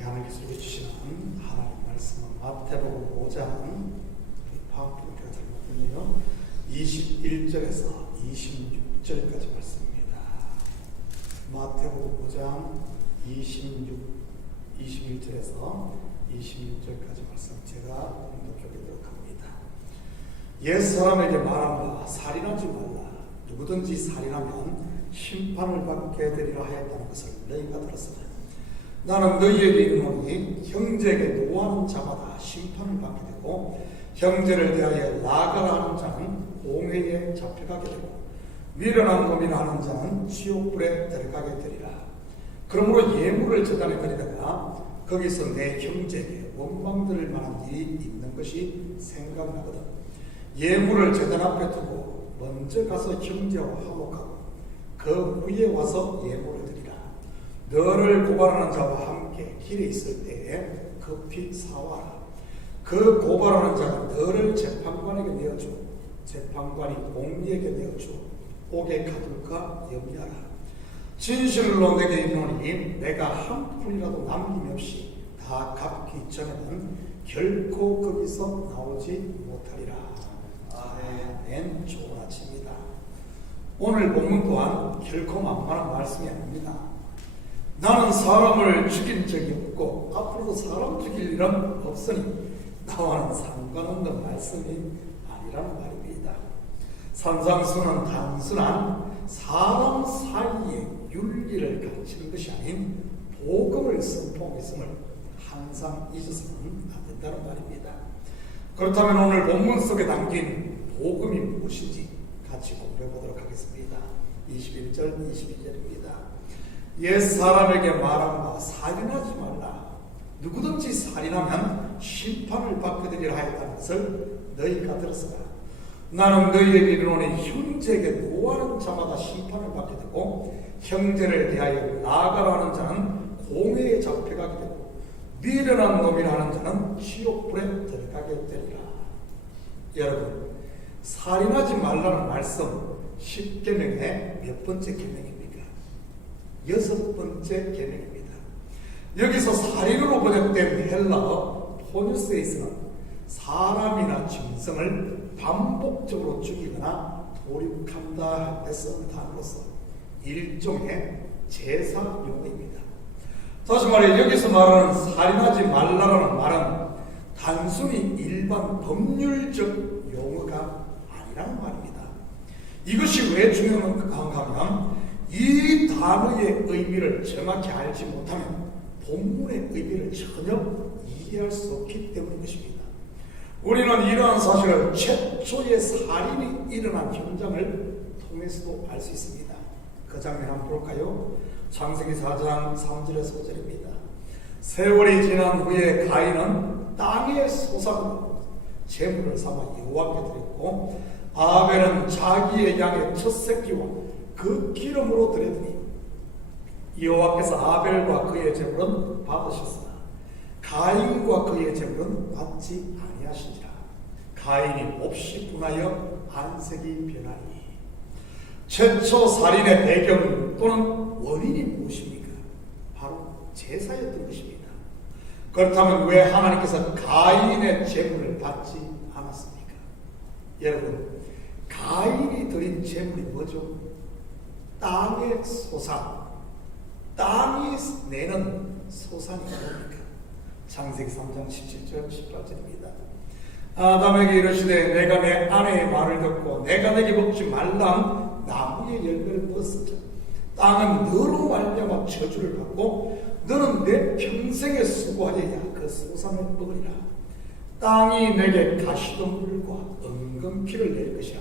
우리 하나님께서 주시는 하나님 말씀은 마태복음 5장 파악부터 잘못했네요. 21절에서 26절까지 말씀입니다. 마태복음 5장 21절에서 26절까지 말씀 제가 공독해보도록 합니다. 옛 사람에게 말한다. 살인하지 말라. 누구든지 살인하면 심판을 받게 되리라 하였다는 것을 너희가 들었으나 나는 너희에게 이르노니 형제에게 노하는 자마다 심판을 받게 되고 형제를 대하여 나가라 하는 자는 공회에 잡혀가게 되고 미련한 놈이라 하는 자는 지옥불에 들어가게 되리라. 그러므로 예물을 제단에 드리다가 거기서 내 형제에게 원망 들을 만한 일이 있는 것이 생각나거든 예물을 제단 앞에 두고 먼저 가서 형제와 화목하고 그 후에 와서 예물을 드리라. 너를 고발하는 자와 함께 길에 있을 때에 급히 사와라. 그 고발하는 자가 너를 재판관에게 내어주고 재판관이 공리에게 내어주고 옥에 가둘까 염려하라. 진실로 내게 이르노니 내가 한 푼이라도 남김없이 다 갚기 전에는 결코 거기서 나오지 못하리라. 아멘. 좋은 아침입니다. 오늘 본문 또한 결코 만만한 말씀이 아닙니다. 나는 사람을 죽인 적이 없고 앞으로도 사람 죽일 일은 없으니 나와는 상관없는 말씀이 아니라는 말입니다. 산상수는 단순한 사람 사이의 윤리를 가르치는 것이 아닌 복음을 선포했음을 항상 잊어서는 안 된다는 말입니다. 그렇다면 오늘 본문 속에 담긴 복음이 무엇인지 같이 공부해 보도록 하겠습니다. 21절, 22절입니다. 옛 사람에게 말한다. 살인하지 말라. 누구든지 살인하면 심판을 받게 되리라 하였다는 것을 너희가 들었으나 나는 너희에게 이르노니 형제에게 노하는 자마다 심판을 받게 되고 형제를 대하여 나아가라 하는 자는 공회에 잡혀가게 되고 미련한 놈이라 하는 자는 지옥불에 들어가게 되리라. 여러분, 살인하지 말라는 말씀 10계명의 몇 번째 계명입니까? 6번째 계명입니다. 여기서 살인으로 번역된 헬라어 포뉴스에서는 사람이나 짐승을 반복적으로 죽이거나 도륙한다 할 때 쓴 단어로서 일종의 제사 용어입니다. 다시 말해 여기서 말하는 살인하지 말라는 말은 단순히 일반 법률적 용어가 아니라는 말입니다. 이것이 왜 중요한가 하면 이 단어의 의미를 정확히 알지 못하면 본문의 의미를 전혀 이해할 수 없기 때문인 것입니다. 우리는 이러한 사실을 최초의 살인이 일어난 현장을 통해서도 알 수 있습니다. 그 장면 한번 볼까요? 창세기 4장 3절에서 5절입니다. 세월이 지난 후에 가인은 땅의 소산으로 제물을 삼아 여호와께 드렸고 아벨은 자기의 양의 첫 새끼와 그 기름으로 드렸더니 여호와께서 아벨과 그의 제물은 받으셨으나 가인과 그의 제물은 받지 아니하신지라. 가인이 몹시 분하여 안색이 변하니. 최초 살인의 배경 또는 원인이 무엇입니까? 바로 제사였던 것입니다. 그렇다면 왜 하나님께서 가인의 제물을 받지 않았습니까? 여러분, 가인이 드린 제물이 뭐죠? 땅의 소산, 땅이 내는 소산이 뭡니까? 창세기 3장 17절 18절입니다. 아담에게 이르시되 내가 내 아내의 말을 듣고 내가 내게 먹지 말라 나무의 열매를 먹었으므로 땅은 너로 말미암아 저주를 받고 너는 내 평생에 수고하여야 그 소산을 먹으리라. 땅이 내게 가시덤불과 은금피를 낼 것이라.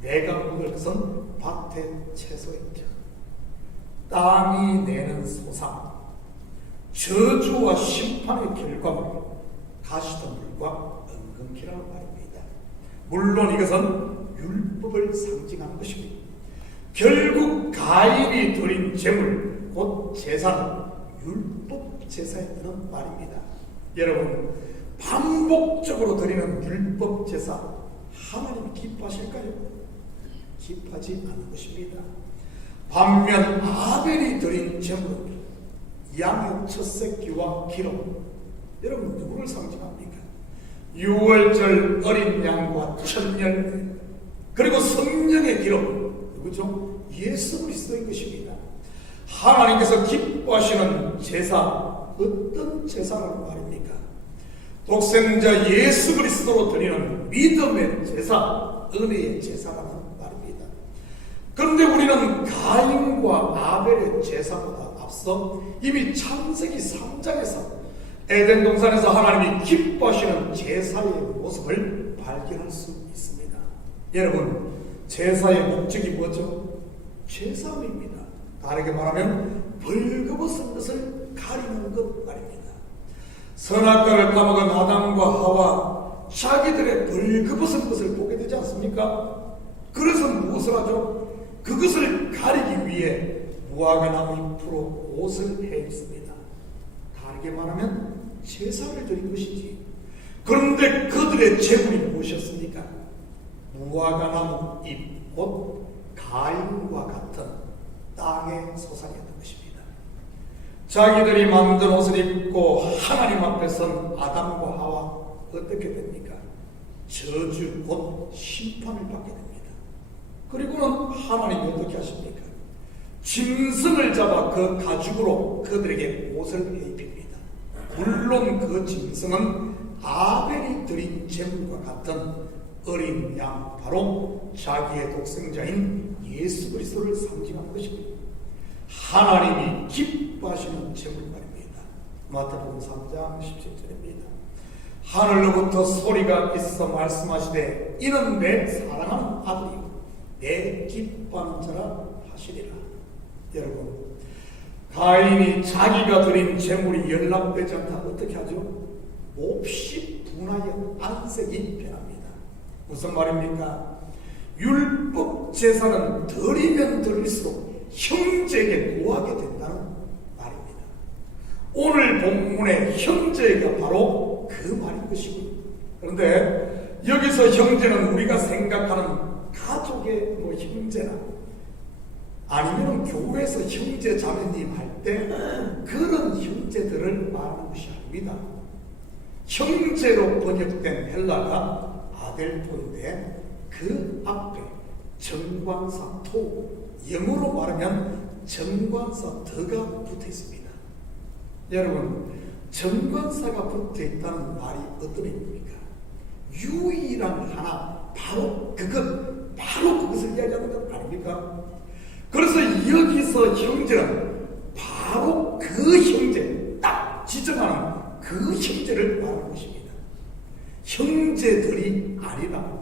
내가 먹을 것은 밭의 채소이다. 땅이 내는 소산, 저주와 심판의 결과물, 가시덤불과 은금피라는 말입니다. 물론 이것은 율법을 상징하는 것입니다. 결국 가인이 드린 제물, 곧 제사는 율법 제사였다는 말입니다. 여러분, 반복적으로 드리는 율법 제사 하나님이 기뻐하실까요? 기뻐하지 않는 것입니다. 반면 아벨이 드린 제물은 양의 첫 새끼와 기름. 여러분 누구를 상징합니까? 6월절 어린 양과 천열매, 그리고 성령의 기름, 누구죠? 예수 그리스도인 것입니다. 하나님께서 기뻐하시는 제사, 어떤 제사라는 말입니까? 독생자 예수 그리스도로 드리는 믿음의 제사, 은혜의 제사라는 말입니다. 그런데 우리는 가인과 아벨의 제사보다 앞서 이미 창세기 3장에서 에덴 동산에서 하나님이 기뻐하시는 제사의 모습을 발견할 수 있습니다. 여러분, 제사의 목적이 뭐죠? 제사입니다. 다르게 말하면 벌거벗은 것을 가리는 것 말입니다. 선악과를 따먹은 아담과 하와 자기들의 벌거벗은 것을 보게 되지 않습니까? 그래서 무엇을 하죠? 그것을 가리기 위해 무화과 나무 잎으로 옷을 해 입습니다. 다르게 말하면 제사를 드린 것이지. 그런데 그들의 제물이 무엇이었습니까? 무화과 나무 잎, 곧 가인과 같은 땅의 소산이었던 것입니다. 자기들이 만든 옷을 입고 하나님 앞에 선 아담과 하와 어떻게 됩니까? 저주, 곧 심판을 받게 됩니다. 그리고는 하나님이 어떻게 하십니까? 짐승을 잡아 그 가죽으로 그들에게 옷을 입힙니다. 물론 그 짐승은 아벨이 드린 제물과 같은 어린 양, 바로 자기의 독생자인 예수 그리스도를 상징하는 것입니다. 하나님이 기뻐하시는 제물 말입니다. 마태복음 3장 17절입니다. 하늘로부터 소리가 있어 말씀하시되 이는 내 사랑하는 아들이요 내 기뻐하는 자라 하시리라. 여러분, 가인이 자기가 드린 제물이 연락되지 않다 어떻게 하죠? 몹시 분하여 안색이 변합니다. 무슨 말입니까? 율법 제사는 드리면 드릴수록 형제에게 구하게 된다는 말입니다. 오늘 본문의 형제가 바로 그 말인 것이고요. 그런데 여기서 형제는 우리가 생각하는 가족의 형제나 아니면 교회에서 형제 자매님 할 때 그런 형제들을 말하는 것이 아닙니다. 형제로 번역된 헬라가 아델토인데 그 앞에 정관사 토, 영어로 말하면 정관사 더가 붙어 있습니다. 여러분, 정관사가 붙어 있다는 말이 어떤 의미입니까? 유일한 하나, 바로 그것을 이야기하는 것 아닙니까? 그래서 여기서 형제는 바로 그 형제, 딱 지정하는 그 형제를 말하는 것입니다. 형제들이 아니라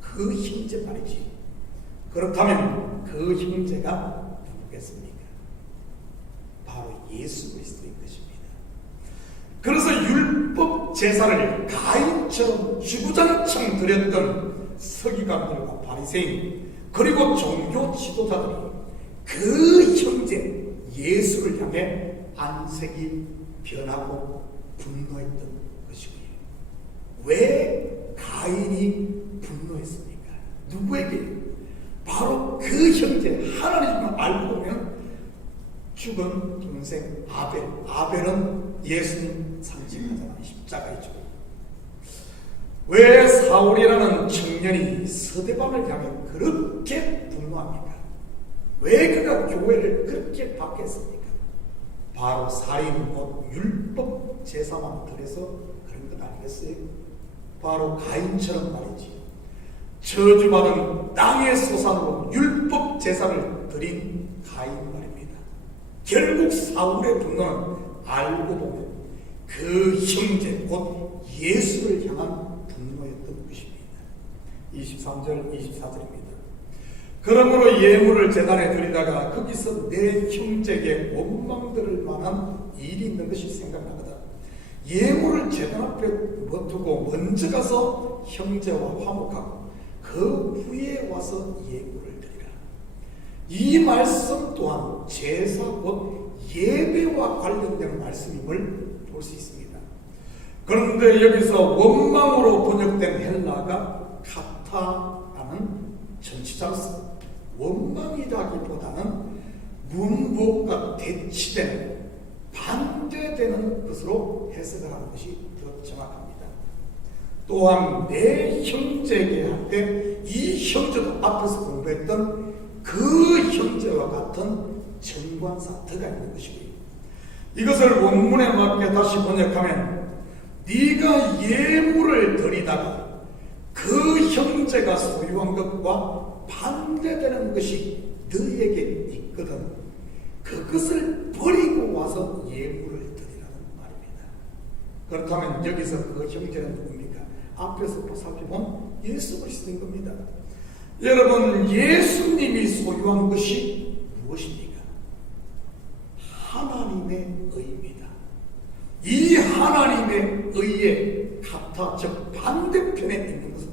그 형제 말이지. 그렇다면 그 형제가 누구겠습니까? 바로 예수 그리스도인 것입니다. 그래서 율법 제사를 가인처럼 주구장창 드렸던 서기관들과 바리새인 그리고 종교 지도자들이 그 형제 예수를 향해 안색이 변하고 분노했던 것이고요. 왜 가인이 분노했습니까? 누구에게? 바로 그 형제, 하나님만 알고 보면 죽은 동생 아벨. 아벨은 예수님 상징하잖아요. 십자가이죠. 왜 사울이라는 청년이 서대방을 향해 그렇게 분노합니까? 왜 그가 교회를 그렇게 박했습니까? 바로 살인, 곧 율법 제사만 드려서 그런 것 아니겠어요? 바로 가인처럼 말이지. 저주받은 땅의 소산으로 율법 제사를 드린 가인 말입니다. 결국 사울의 분노는 알고 보면 그 형제, 곧 예수를 향한 분노였던 것입니다. 23절, 24절입니다. 그러므로 예물을 제단에 드리다가 거기서 내 형제에게 원망들을 만한 일이 있는 것이 생각나거든. 예물을 제단 앞에 두고 먼저 가서 형제와 화목하고 그 후에 와서 예물을 드리라. 이 말씀 또한 제사 곧 예배와 관련된 말씀임을 볼 수 있습니다. 그런데 여기서 원망으로 번역된 헬라가 카타라는 전치사였습니다. 원망이라기보다는 문법과 대치되는 반대되는 것으로 해석을 하는 것이 더 정확합니다. 또한 내 형제에게 할 때 이 형제도 앞에서 공부했던 그 형제와 같은 정관사터가 있는 것이고요. 이것을 원문에 맞게 다시 번역하면 네가 예물을 드리다가 그 형제가 소유한 것과 반대되는 것이 너에게 있거든 그것을 버리고 와서 예물을 드리라는 말입니다. 그렇다면 여기서 그 형제는 누굽니까? 앞에서 살펴본 예수 그리스도인 겁니다. 여러분, 예수님이 소유한 것이 무엇입니까? 하나님의 의입니다. 이 하나님의 의에 같아 즉 반대편에 있는 것은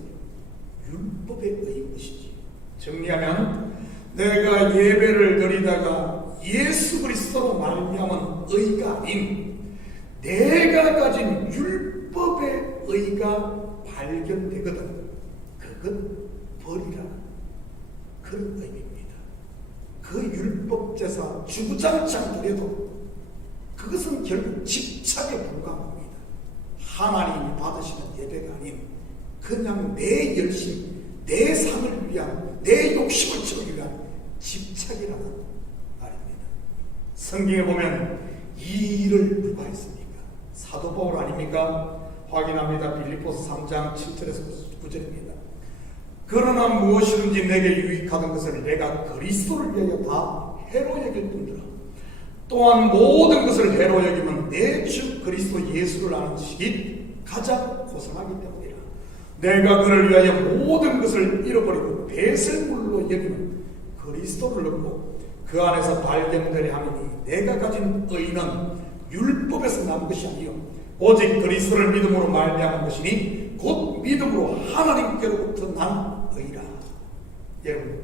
율법의 의인 것이지. 정리하면 내가 예배를 드리다가 예수 그리스도로 말미암은 의가 아닌 내가 가진 율법의 의가 발견되거든 그것 버리라 그런 의미입니다. 그 율법 제사 주구장창 드려도 그것은 결국 집착에 불과합니다. 하나님이 받으시는 예배가 아닌 그냥 내 열심, 내 상을 위한, 내 욕심을 채우기 위한 집착이라는 말입니다. 성경에 보면 이 일을 누가 했습니까? 사도 바울 아닙니까? 확인합니다. 빌립보서 3장 7절에서 9절입니다. 그러나 무엇이든지 내게 유익하던 것을 내가 그리스도를 위하여 다 해로 여길 뿐더러 또한 모든 것을 해로 여기면 내 주 그리스도 예수를 아는 지식이 가장 고상하기 때문이라. 내가 그를 위하여 모든 것을 잃어버리고 배설물로 여기면 그리스도를 얻고 그 안에서 발견되려 하느니 내가 가진 의는 율법에서 난 것이 아니요 오직 그리스도를 믿음으로 말미암은 것이니 곧 믿음으로 하나님께로부터 난 의라. 여러분,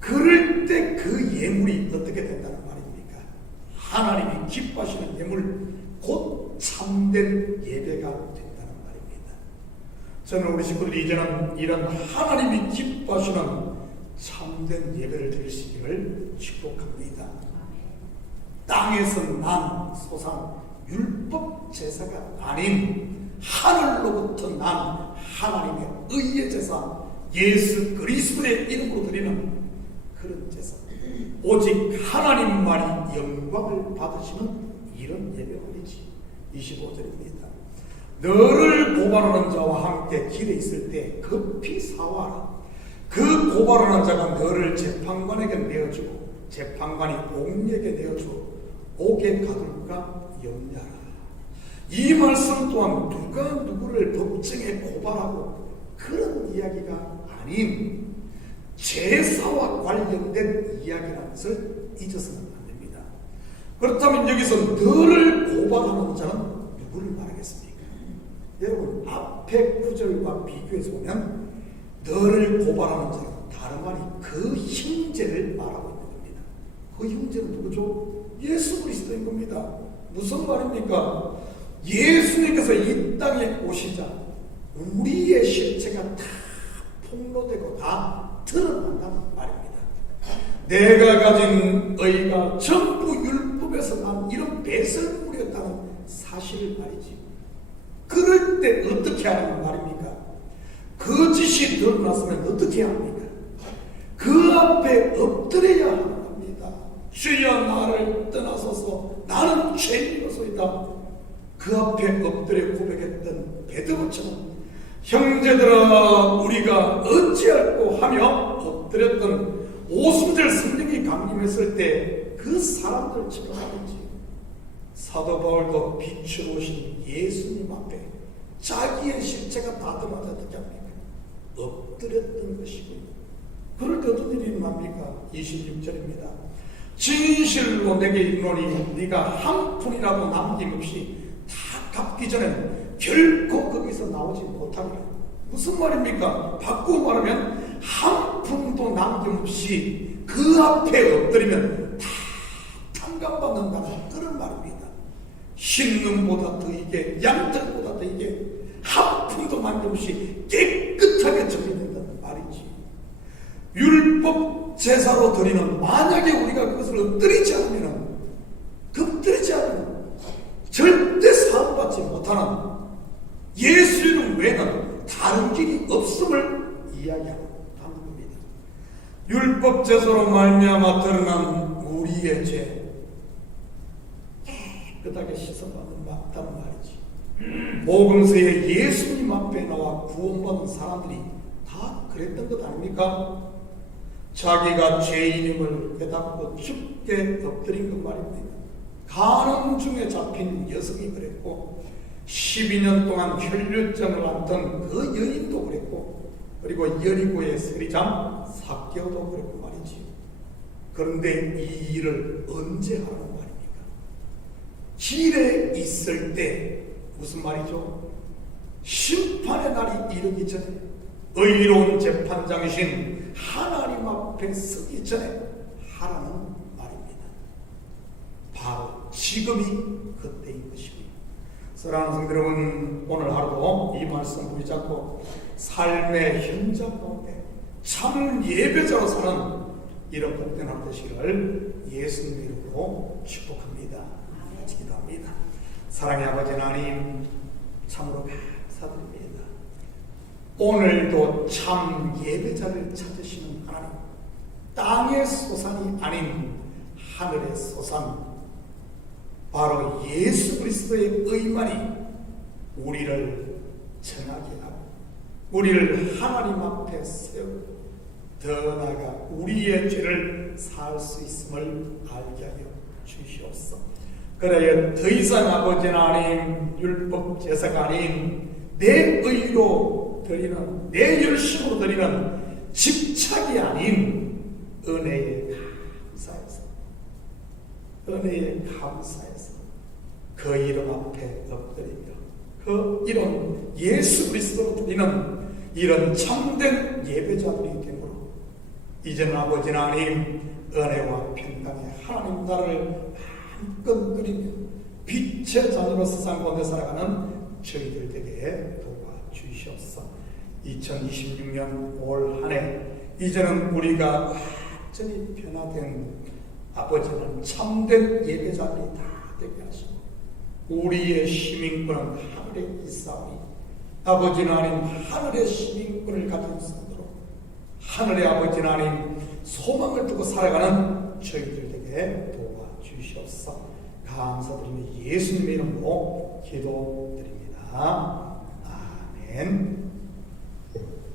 그럴 때 그 예물이 어떻게 된다는 말입니까? 하나님이 기뻐하시는 예물, 곧 참된 예배가 된다는 말입니다. 저는 우리 식구들이 이제는 이런 하나님이 기뻐하시는 참된 예배를 드릴 수 있기를 축복합니다. 땅에서 난 소상 율법 제사가 아닌 하늘로부터 난 하나님의 의의 제사 예수 그리스도의 이름으로 드리는 그런 제사 오직 하나님만이 영광을 받으시는 이런 예배원이지. 25절입니다. 너를 고발하는 자와 함께 길에 있을 때 급히 사와라. 그 고발하는 자가 너를 재판관에게 내어주고 재판관이 옥에게 내어주고 옥에 가둘까 염려하라. 이 말씀 또한 누가 누구를 법정에 고발하고 그런 이야기가 아닌 제사와 관련된 이야기라는 것을 잊어서는 안 됩니다. 그렇다면 여기서 너를 고발하는 자는 누구를 말하겠습니까? 여러분, 앞에 구절과 비교해서 보면 너를 고발하는 자는 다름 아닌 그 형제를 말하고 있는 겁니다. 그 형제는 누구죠? 예수 그리스도인 겁니다. 무슨 말입니까? 예수님께서 이 땅에 오시자 우리의 실체가 다 폭로되고 다 드러난다는 말입니다. 내가 가진 의가 전부 율법에서 난 이런 배설물이었다는 사실을 말이지. 그럴 때 어떻게 하는 말입니까? 거짓이 드러났으면 어떻게 합니까? 그 앞에 엎드려야 하는 겁니다. 주여 나를 떠나소서 나는 죄인이로소이다. 그 앞에 엎드려 고백했던 베드로처럼 형제들아 우리가 어찌할꼬 하며 엎드렸던 오순절 성령이 강림했을 때 그 사람들처럼 하든지 사도 바울도 빛으로 오신 예수님 앞에 자기의 실체가 다 드러나서 어떻게 합니까? 엎드렸던 것이고요. 그럴 때 어떤 일이 일어납니까? 26절입니다. 진실로 내게 이르노니 네가 한 푼이라도 남김없이 다 갚기 전에는 결코 거기서 나오지 못하리라. 무슨 말입니까? 바꾸어 말하면 한 푼도 남김없이 그 앞에 엎드리면 다 탕감받는다는 그런 말입니다. 흰눈보다 더 이게 양털보다 더 이게 한 푼도 남김없이 깨끗하게 정리된다는 말이지. 율법 제사로 드리는 만약에 우리가 그것을 엎드리지 않으면 못하는 예수 이름 외에는 다른 길이 없음을 이야기하고 하는 겁니다. 율법 제사로 말미암아 드러난 우리의 죄 깨끗하게 씻어받는 맞다는 말이지. 복음서에 예수님 앞에 나와 구원받은 사람들이 다 그랬던 것 아닙니까? 자기가 죄인임을 깨닫고 죽게 엎드린 것 말입니다. 간음 중에 잡힌 여성이 그랬고 12년 동안 혈류증을 앓던 그 여인도 그랬고 그리고 여리고의 세리장 삭개오도 그랬고 말이지. 그런데 이 일을 언제 하는 말입니까? 길에 있을 때 무슨 말이죠? 심판의 날이 이르기 전에 의로운 재판장이신 하나님 앞에 서기 전에 하라는 말입니다. 바로 지금이 그때인 것입니다. 사랑하는 성도 여러분, 오늘 하루도 이 말씀 붙잡고 삶의 현장 가운데 참 예배자로 사는 이런 복된 하루 되시기를 예수님 이름으로 축복합니다. 기도합니다. 사랑의 아버지 하나님, 참으로 감사드립니다. 오늘도 참 예배자를 찾으시는 하나님, 땅의 소산이 아닌 하늘의 소산, 바로 예수 그리스도의 의만이 우리를 정하게 하고 우리를 하나님 앞에 세우고 더 나아가 우리의 죄를 살 수 있음을 알게 하여 주시옵소서. 그래야 더 이상 아버지 하나님 율법 제사가 아닌 내 의로 드리는, 내 열심으로 드리는 집착이 아닌 은혜에 감사해서, 은혜에 감사해서 그 이름 앞에 엎드리며 그 이름 예수 그리스도로 드리는 이런 참된 예배자들이 되므로 이제는 아버지 하나님 은혜와 평강의 하나님 나라를 마음껏 누리며 빛의 자녀로 세상 가운데 살아가는 저희들 되게 도와주시옵소서. 2026년 올 한 해 이제는 우리가 완전히 변화된 아버지는 참된 예배자들이 다 되게 하시고 우리의 시민권은 하늘에 있사오니 아버지 하나님 하늘의 시민권을 가진 성도로 하늘의 아버지 하나님 소망을 두고 살아가는 저희들 되게 도와주시옵소서. 감사드리며 예수님의 이름으로 기도드립니다. 아멘.